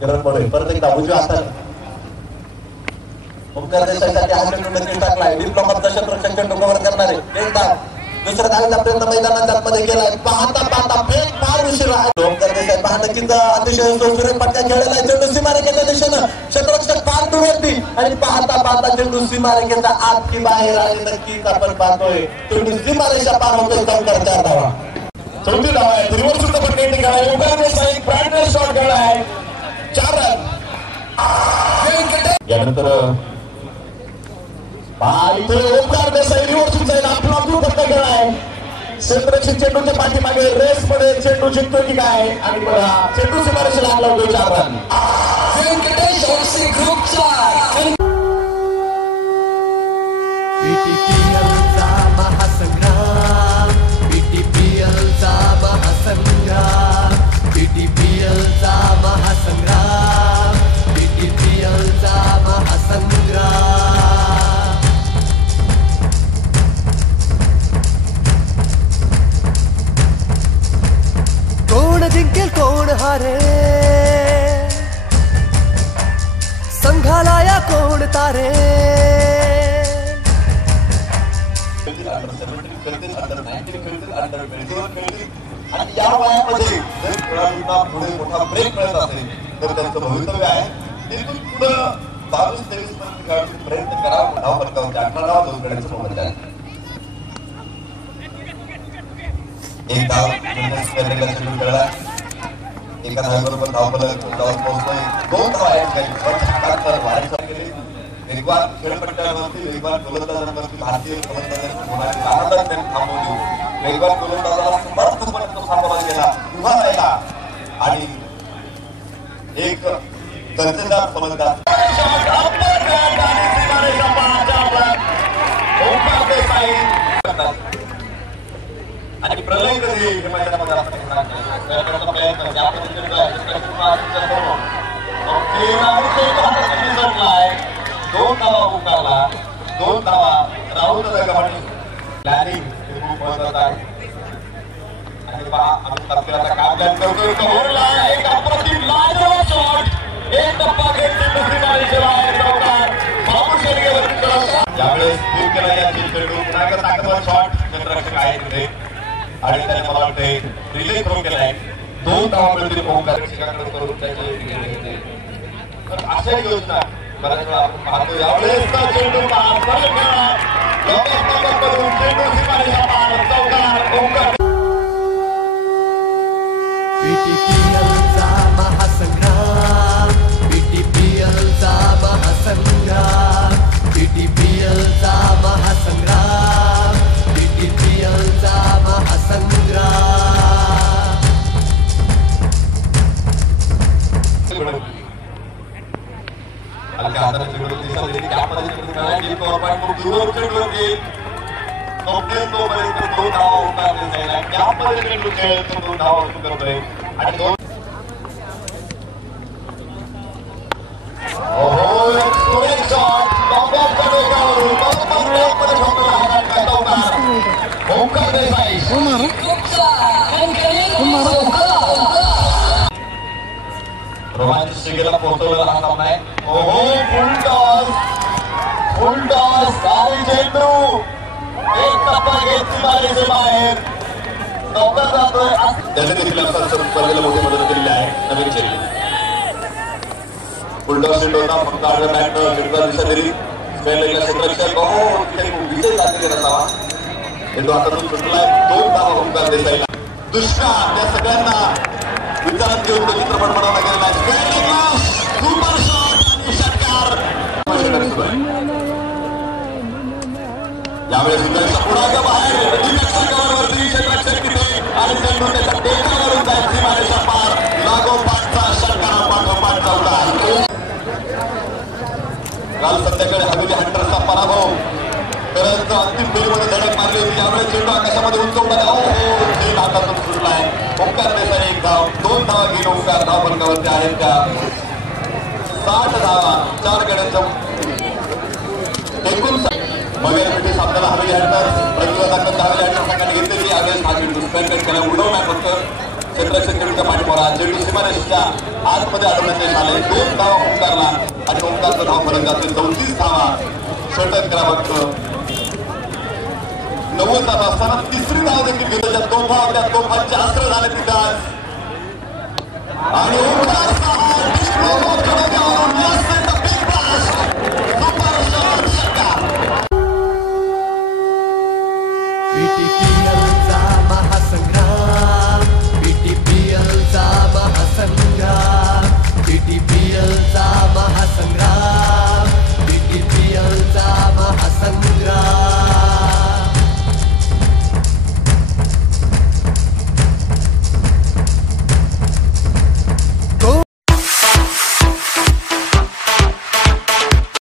किरण पडोय परत एकदा उजव्या हाताने ओंकार देसाईसाठी हार्लेट टाकलाय डिप्लोमाचा क्षेत्ररक्षक चेंडू कव्हर करणारे एकदा दुसऱ्या धावेचा प्रयत्न मैदानाच्या आतमध्ये गेलाय पाहता पाहता फेक फार उशीर आहे ओंकार देसाई पाहता नक्कीच अतिशय सुरेख पट्ट्या खेळलेला आहे चेंडू सीमारेषेच्या दिशेनं क्षेत्ररक्षक फार दूरवरती आणि पाहता पाहता चेंडू सीमारेषेच्या आत की बाहेर आले नक्कीच आपण पाहतोय चेंडू सीमारेषा पार होतोय चौकार 4 धावा चौथी धावा आहे रिव्हर्स सुद्धा पट्टी खेळाय ओंकार देसाई ब्राईटनेस शॉट खेळलाय 4 रन यानंतर ओंकार देसाई रिव्हर्स जाईल आपला पट्टा खेळाय क्षेत्ररक्षक चेंडूच्या पाठीमागे रेस मध्ये चेंडू जिंकतो की काय आणि चेंडू सीमारेषेला लागला होतो 4 रन व्यंकटेश हौसे ग्रुपचा बीटीपीएलचा महासंग्राम बीटीपीएलचा महासंग्राम बीटीपीएलचा महासंग्राम बीटीपीएलचा महासंग्राम कोण जिंकेल कोण हारे संघाला या कोण तारे आणि या वयामध्ये जर खेळाडूंना पुढे मोठा ब्रेक मिळत असेल तर त्यांचं भवितव्य आहे तिथून पुढे 22-23 पर्यंत खेळाडूंनी प्रयत्न करावा धाव फलकावरती 18 धावा 2 गड्यांचं मोबाईल आहे एक धाव चेंडू खेळला एका धावेबरोबर धाव फलक जाऊन पोहोचतोय 2 धावा आहेत वेगवान खेळपट्ट्यावरती वेगवान गोलंदाजांवरती भारतीय गोलंदाजांची होणारी आनंदात त्यांनी थांबवली वेगवान गोलंदाजाला समर्थपणे तो सामोरा गेला उभा राहिला आणि एक दर्जेदार फलंदाज आणि प्रलय कधी मैदानामध्ये दोन धावा उकारला 2 धावा राहुल दगवाडी प्लॅनिंग खूप महत्त्वाचं आहे आणि पहा आम्ही तात्काळचा काम करतोय कव्हरला एक अप्रतिम लाजवाब शॉट एक टप्पा घेत दुसरी मारीचे बाहेर चौकार बाबू शेडगेवरती ज्यावेळेस दूर केला या चेंडू पुन्हा एकदा ताकदवान शॉट क्षेत्ररक्षक आहे तिथे आणि त्याने मला वाटते रिले थ्रो केलाय 2 धावा मिळतील ओंकार रक्षकांकडे करून त्याचे तर अशा योजना बऱ्याच वेळा आपण पाहतो यावेळेस चेंडू बीटीपीएलचा महासंग्राम बीटीपीएलचा महासंग्राम बीटीपीएलचा महासंग्राम बीटीपीएलचा महासंग्राम हलक्या हाताने चेंडू दिसत होती त्या पद्धतीने खेळायची तो आपण खूप दूर चेंडू होती तोपर्यंत 2 धावा उकारले जाईल आणि त्या पद्धतीने चेंडू खेळतो 2 धावा उकारतोय आणि 2 ओहो एक सुरेख शॉट टॉपच्या डोक्यावरून मध्ये ठोकला हातात चौकार ओंकार देसाई रोमांच शिगेला पोहोचवलेला हा सामना आहे ओहो फुल टॉस गाडी चेंडू एक टप्पा घेत सीमारेषे बाहेर लवकर जातोय त्याने देखील स्पर्धेला मोठी मदत केलेली आहे नवीन चेंडू फुल टॉस चेंडू होता फक्त आडव्या बॅटनं चेंडूला दिशा दिली खेळलेला क्षेत्ररक्षक तिथे विजय साजरी असावा चेंडू हातातून सुटलाय 2 धावा ओंकार देसाईला दुष्काळ त्या सगळ्यांना विचारात घेऊन तो चित्रपट बनवला गेलेला आहे सुपर शॉट आणि षटकार यावेळेस पुढाच्या बाहेर क्षेत्ररक्षक तिथे आणि चेंडू त्याच्या टेकावरून जाईल सीमारेषा पार लागोपाठचा षटकार पाठोपाठ चौकार काल संध्याकाळी हवेली हंटर्सचा पराभव करत अंतिम फेरीमध्ये धडक मारली होती यावेळेस चेंडू आकाशामध्ये उंच उडाला खेळ हातातून सुटलाय ओंकार देसाई 1 धाव 2 धावा घेऊन ओंकार धाव फलकावरती आहेत त्या 60 धावा 4 गड्यांच्या एकूण मगरपेठी सामन्याला हवेली हंटर्स प्रतिवादांना हवेली हंटर्स संघाने घेतलेली यावेळेस हा चेंडू स्पेंड केला उडवणार फक्त क्षेत्ररक्षक चेंडूच्या पाठीमागे चेंडू सीमारेषेच्या आतमध्ये अडवण्यात यश आले. 2 धावा ओंकारला आणि ओंकारचा धाव फलक जाते 34 धावा. षटक क्रमांक 90 धावा असताना तिसरी धाव देखील घेतो. ज्या तोफा होत्या तोफांचे अस्त्र झाले तिथं आणि ओंकारचा PTP